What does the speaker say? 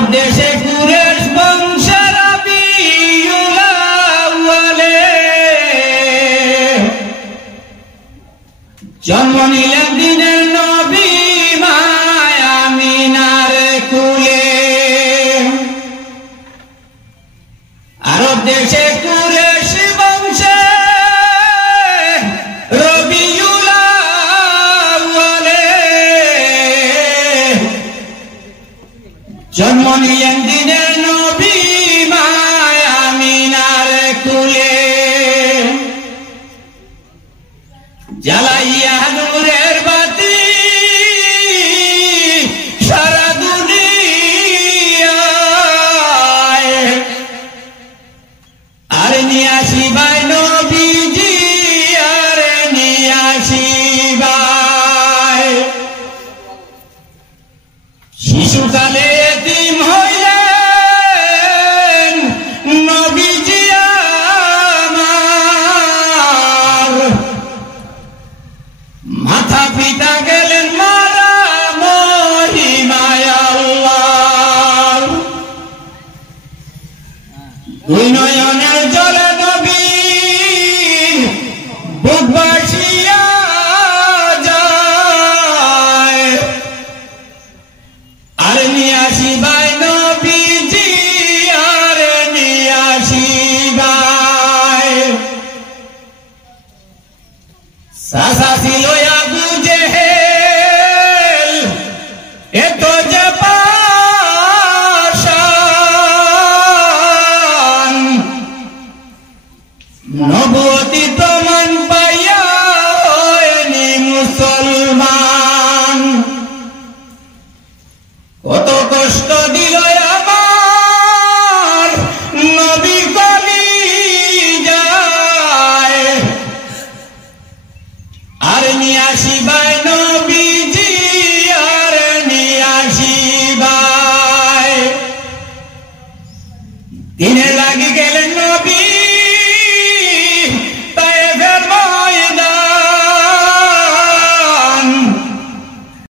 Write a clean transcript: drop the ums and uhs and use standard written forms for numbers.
আরব দেশে কুরেশ বংশের রবিউল আউয়ালে জন্ম নিলেন দিনের নবী মায়া আমিনার কুলে। আরব দেশে কুরেশ বংশে রবিউল আউয়ালে জন্ম নিলেন দিনের নবী মায়া আমিনার কুলে। জ্বালাইয়া নূরের বাতি সারা দুনিয়ায় আর নিয়ে আসিবাই নবীজি আর নিয়ে আসিবাই। শিশুকালে এতিম হইলেন নবীজি আমার, মাথা পিতা গেলেন মারা মহিমায় আল্লাহ। দুই নয়নের জলে নবী বুক ভাসিয়া যায় আর নিয়ে আসিবাই নবীজি আর নিয়ে আসিবাই। সাসা ছিল আবু জেহেল, এত